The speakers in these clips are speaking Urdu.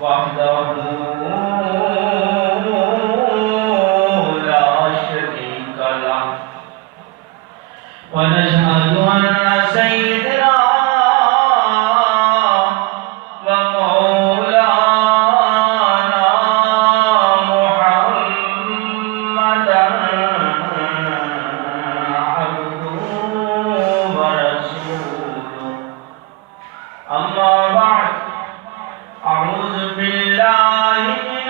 وحده لا شريك له ونشهد أن سيدنا ومولانا محمدا عبده ورسوله أما بعد أعوذ بالله من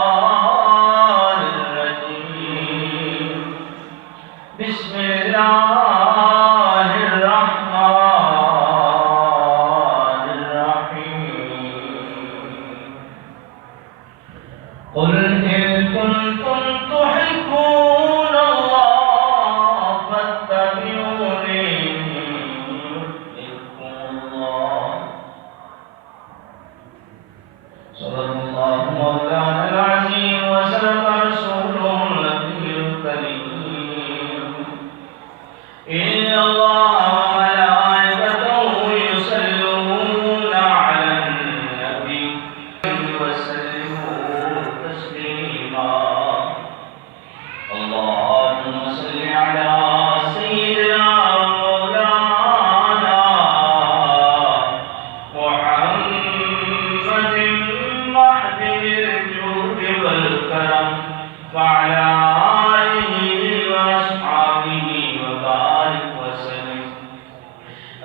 الشيطان الرجيم بسم الله الرحمن الرحيم قل إن كنتم تحبون الله فاتبعوني يحببكم الله صدق الله مولانا العظيم وصدق رسوله النبي الكريم إن الله وملائكته يصلون على النبي وسلموا تسليما اللهم صل على سيدنا مولانا محمد محمد الجود والكرم وعلى آله وأصحابه وبارك وسلم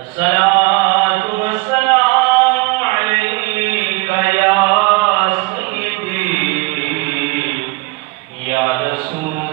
الصلاة والسلام عليك يا سيدي يا رسول الله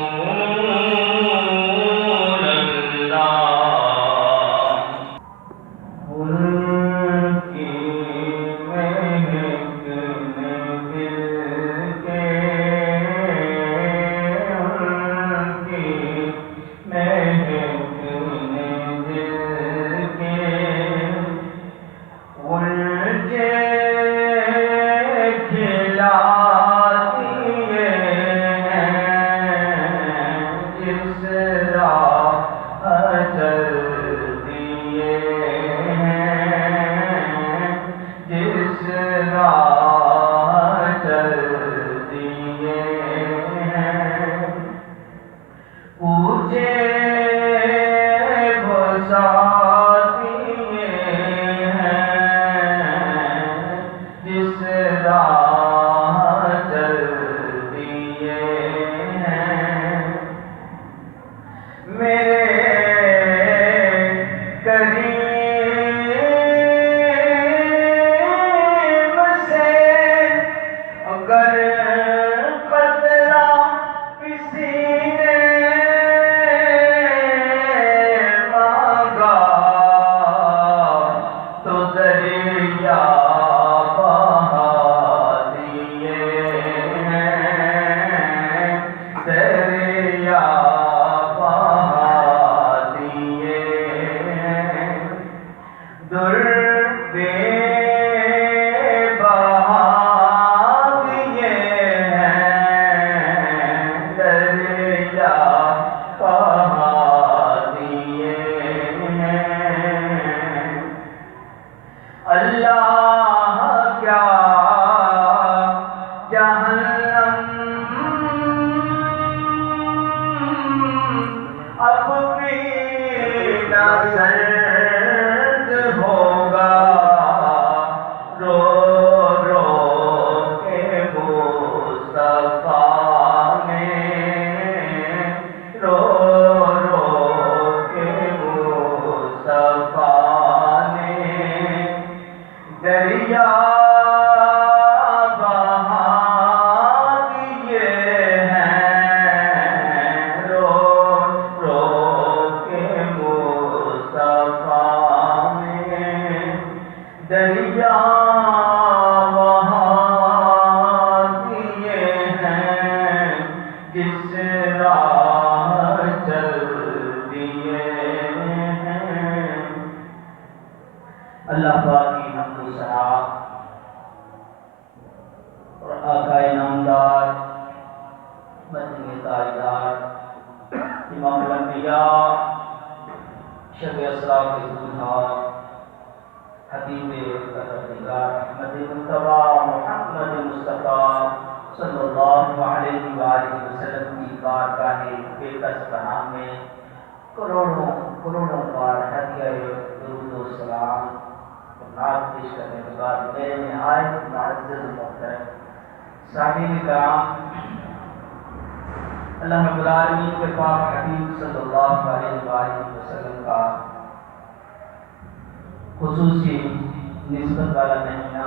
اللہ پاک کی حمد و ثنا اور آقا نامدار مدنی تاجدار امام الانبیاء شب اسراء کے دولہا حبیب پروردگار احمد مصطفیٰ محمد مصطفیٰ صلی اللہ علیہ وآلہ وسلم کی بارگاہ بےکس پناہ میں کروڑوں بار ہدیہ درود و سلام اور نعت پیش کرنے کے بعد میرے نہایت معزز محترم سامعین کرام، اللہ رب العالمین کے پاک حبیب صلی اللہ علیہ وآلہ وسلم کا خصوصی نسبت والا مہینہ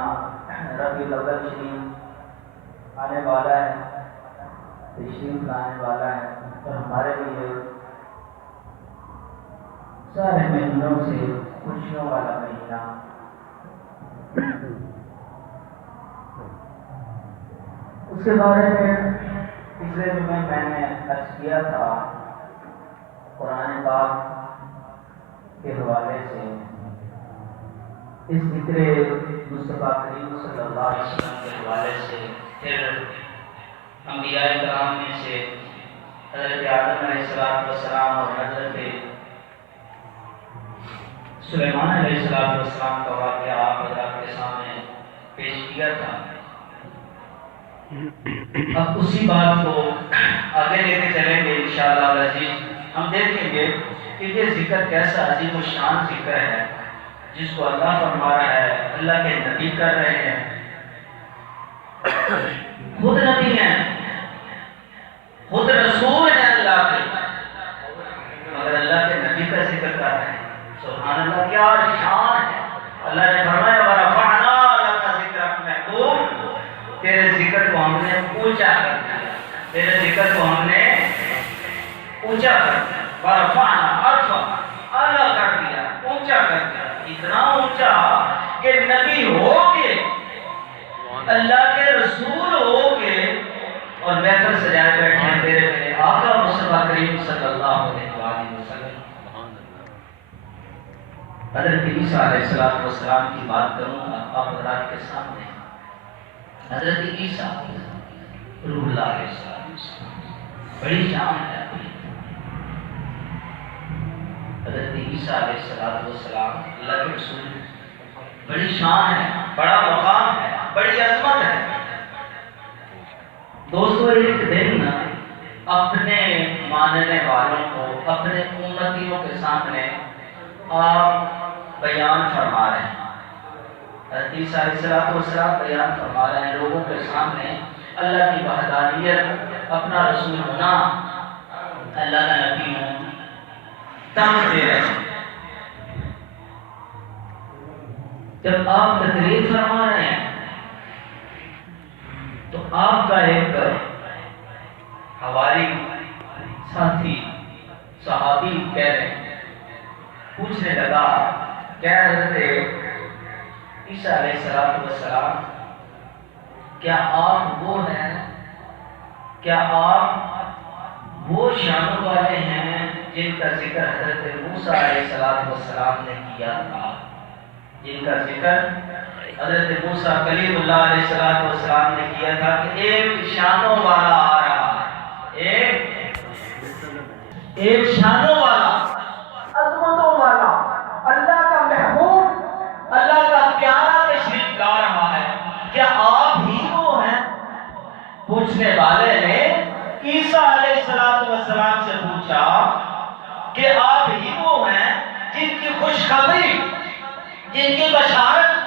ربیع الاول شریف آنے والا ہے، تشریف لانے والا ہے، اور ہمارے لیے سارے مہینوں سے خوشیوں والا مہینہ۔ اس کے بارے میں پچھلے جمعے میں نے عرض کیا تھا، قرآن پاک کے حوالے سے اس ذکر مصطفیٰ کریم صلی اللہ علیہ وسلم کے حوالے سے، پھر انبیاء کرام میں سے حضرت آدم علیہ السلام اور حضرت سلیمان علیہ السلام کا واقعہ آپ حضرات کے سامنے پیش کیا تھا۔ اب اسی بات کو آگے لے کے چلیں گے انشاءاللہ العزیز۔ ہم دیکھیں گے کہ یہ ذکر کیسا عظیم و شان ذکر ہے جس کو اللہ فرما رہا ہے، اللہ کے نبی کر رہے ہیں، خود نبی ہیں، خود رسول ہیں اللہ کے، مگر اللہ کے نبی کا ذکر کر رہے ہیں۔ سبحان اللہ، کیا شان ہے۔ اللہ نے فرمایا وَرَفَعْنَا لَكَ ذِكْرَكَ مَحْبُوب، تیرے ذکر کو ہم نے اونچا کر دیا، تیرے ذکر کو ہم نے اونچا کر دیا، وَرَفَعْنَا عَرْفًا، اعلیٰ کر دیا، اونچا کر دیا، اتنا اونچا کہ نبی ہو کے، اللہ کے رسول ہو کے، اور محفل سجائے بیٹھے ہیں تیرے میرے آقا مصطفیٰ کریم صلی اللہ علیہ وآلہ وسلم۔ حضرت عیسیٰ علیہ السلام کی بات کروں گا آپ حضرات کے سامنے۔ حضرت عیسیٰ روح اللہ علیہ السلام، بڑی شان ہے۔ حضرت عیسیٰ علیہ السلام اللہ کے رسول، بڑی شان ہے، بڑا مقام ہے، بڑی عظمت ہے۔ دوستو، ایک دن اپنے ماننے والوں کو، اپنے امتیوں کے سامنے آپ بیان فرما رہے ہیں، حضرت عیسیٰ علیہ السلام بیان فرما رہے ہیں لوگوں کے سامنے اللہ کی وحدانیت، اپنا رسول ہونا، اللہ کا نبی ہونا، دم دے رہے ہیں۔ جب آپ تقریر فرما رہے ہیں تو آپ کا ایک حواری ساتھی صحابی کہہ رہے ہیں، پوچھنے لگا، کیا حضرت عیسیٰ علیہ السلام، کیا آپ وہ ہیں، کیا آپ وہ شانوں والے ہیں جن کا ذکر حضرت موسیٰ علیہ السلام نے کیا تھا، جن کا ذکر حضرت موسیٰ کلیم اللہ علیہ السلام نے کیا تھا کہ ایک شانوں والا آ رہا ہے، ایک شانوں والا، عظمتوں والا، اللہ کا محبوب، اللہ کا پیارا تشریف لا رہا ہے، کیا آپ ہی وہ ہیں؟ پوچھنے والے نے عیسیٰ علیہ السلام سے پوچھا کہ آپ ہی وہ ہیں جن کی خوشخبری، جن کی بشارت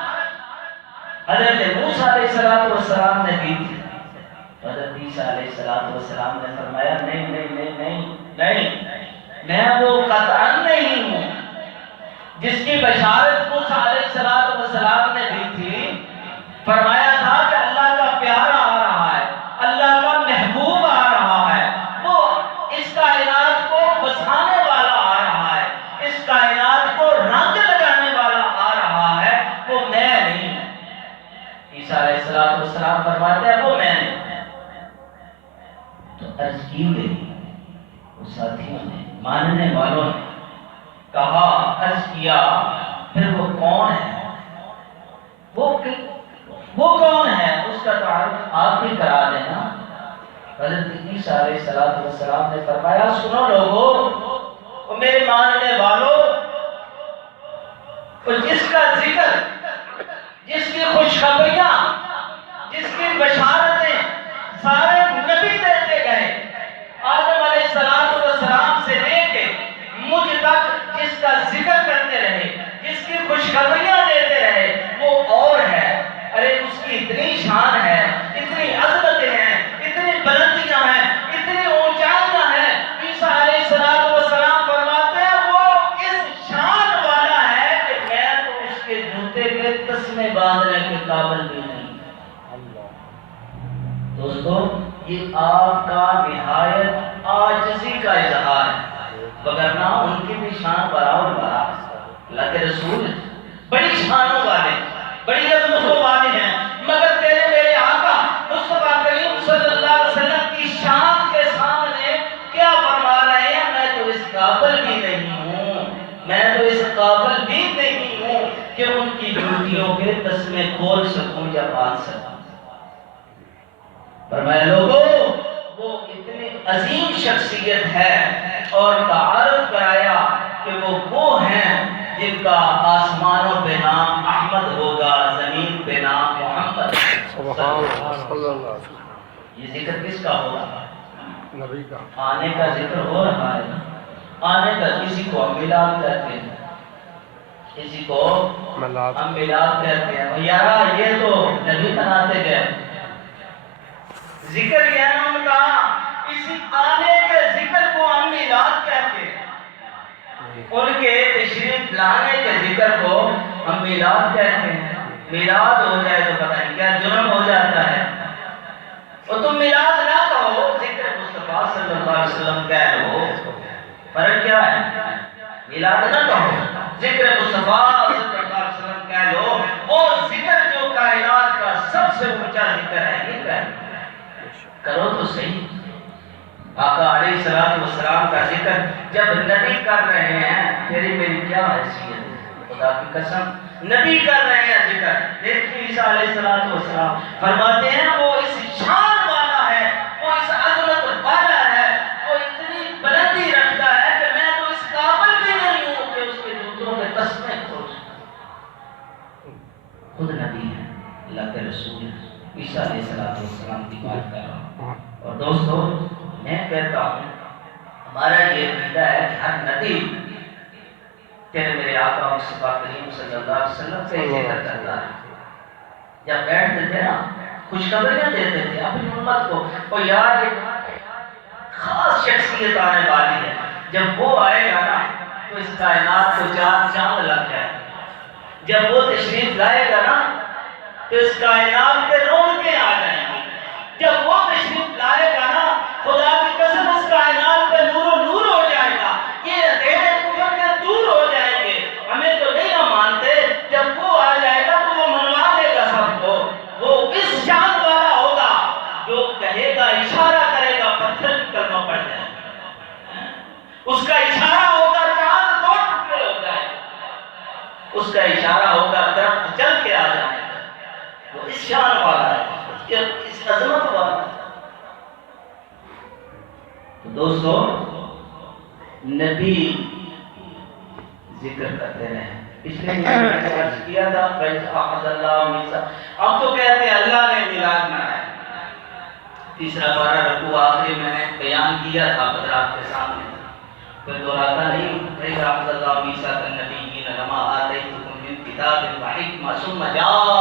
حضرت موسیٰ علیہ السلام نے دی تھی؟ حضرت عیسیٰ علیہ السلام نے فرمایا نہیں نہیں نہیں نہیں نہیں، میں وہ قطعاً نہیں ہوں جس کی بشارت موسیٰ علیہ السلام نے دی تھی۔ فرمایا تھا کہ اللہ کا پیارا آ رہا ہے، اللہ کا محبوب آ رہا ہے، وہ اس کائنات کو بسانے والا آ رہا ہے، اس کائنات کو رنگ لگانے والا آ رہا ہے، وہ میں نہیں ہوں۔ عیسیٰ علیہ السلام فرماتے ہیں وہ میں نہیں۔ تو عرض کی گئی، وہ ساتھیوں نے، ماننے والوں نے کہا، عرض کیا، پھر وہ کون ہے؟ وہ کون ہے؟ اس کا تعارف آپ بھی کرا دینا۔ حضرت عیسیٰ علیہ السلام نے فرمایا، سنو لوگو، میرے ماننے والوں، اور جس کا ذکر، جس کی خوشخبریاں، جس کی بشارتیں سارے نبی دیتے گئے، آدم علیہ السلام سے لے کے مجھ تک جس کا ذکر کرتے رہے، جس کی خوشخبریاں دیتے رہے، وہ اور ہے۔ ارے اس کی اتنی شان ہے، اتنی عظمتیں ہیں، اتنی بلندیاں ہیں، اتنی اونچائیاں ہیں۔ عیسیٰ علیہ السلام فرماتے ہیں وہ اس شان والا ہے کہ میں تو اس کے جوتے کے تسمے باندھنے کے قابل بھی نہیں۔ دوستو، یہ آپ کا نہایت عاجزی کا اظہار ہے، وگرنہ ان کی بھی شان برابر برابر۔ اللہ کے رسول بڑی شانوں والے، بڑی عظمتوں والے ہیں، مگر تیرے میرے آقا مصطفیٰ کریم صلی اللہ علیہ وسلم کی شان کے سامنے کیا فرما رہے ہیں؟ میں تو اس قابل بھی نہیں ہوں، میں تو اس قابل بھی نہیں ہوں کہ ان کی جوتیوں کے تسمے کھول سکوں یا باندھ سکوں۔ فرمایا لوگوں، وہ اتنی عظیم شخصیت ہے، اور تعارف کرایا کہ وہ ہیں جن کا آسمانوں پہ نام احمد ہوگا، زمین پہ نام محمد۔ سبحان اللہ۔ یہ ذکر کس کا ہو رہا ہے؟ نبی کا۔ آنے کا ذکر ہو رہا ہے، آنے کا۔ کسی کو ہم میلاد کہتے ہیں، کسی کو ہم میلاد کہتے ہیں۔ یار یہ تو نبی بناتے گئے، ذکر یہ ہے ان کا، اسی آنے کے ذکر کو ہم میلاد کہتے ہیں، ان کے تشریف لانے کے ذکر کو ہم میلاد کہتے ہیں۔ میلاد ہو جائے تو پتہ نہیں کیا جرم ہو جاتا ہے، اور تم میلاد نہ کہو، ذکر مصطفیٰ صلی اللہ علیہ وسلم کہہ لو، فرق کیا ہے؟ میلاد نہ کہو، ذکر مصطفیٰ صلی اللہ علیہ وسلم کہہ لو، وہ ذکر جو کائنات کا سب سے اونچا ذکر ہے، یہ کہہ لو، کرو تو صحیح۔ آقا علیہ السلام کا ذکر جب نبی کر رہے ہیں، تیری میری کیا حیثیت ہے؟ خدا کی قسم، نبی کر رہے ہیں ذکر۔ دیکھیں عیسیٰ علیہ السلام فرماتے ہیں وہ اس شان والا ہے، وہ اس عظمت والا ہے، وہ اتنی بلندی رکھتا ہے کہ میں تو اس قابل بھی نہیں ہوں کہ اس کے جوتوں کے تسمے کھول سکوں۔ خود نبی ہے، اللہ کے رسول ہے، عیسیٰ علیہ السلام کی بات کر رہا ہوں۔ اور دوستو، میں کہتا ہوں ہمارا یہ عقیدہ ہے کہ ہر نبی تیرے میرے آقا مصطفیٰ کریم صلی اللہ علیہ وسلم سے ذکر کرتا ہے۔ جب بیٹھتے تھے نا، خوشخبریاں دیتے تھے اپنی امت کو، اور یار ایک خاص شخصیت آنے والی ہے، جب وہ آئے گا نا تو اس کائنات کو چاند لگ جائے گا۔ جب وہ تشریف لائے گا نا تو اس کائنات پہ رونقیں آ جائیں گی۔ جب وہ تشریف لائے گا نا، خدا کی قسم اس کائنات پہ نور و نور ہو جائے گا، یہ اندھیرے کفر کے دور ہو جائیں گے۔ ہمیں تو نہیں نہ مانتے، جب وہ آ جائے گا تو وہ منوا دے گا سب کو۔ وہ اس شان والا ہوگا جو کہے گا، اشارہ کرے گا، پتھر بھی کلمہ پڑ جائے گا۔ اس کا اشارہ ہوگا، چاند دو ٹکڑے ہو جائے گا۔ اس کا اشارہ ہوگا، درخت چل کے آ جائے گا۔ وہ اس شان والا ہے، اس عظمت والا ہے۔ تو دوستو، نبی ذکر کرتے رہے، اس لیے میں نے عرض کیا تھا احمد اللہ میسا، ہم تو کہتے ہیں اللہ نے میلاد منایا۔ تیسرا پارہ رکوع آخری میں نے بیان کیا تھا حضرات کے سامنے، پھر دہراتا نہیں۔ احمد اللہ میسا النبیین لما آتیتکم من کتاب و حکمہ ثم جاء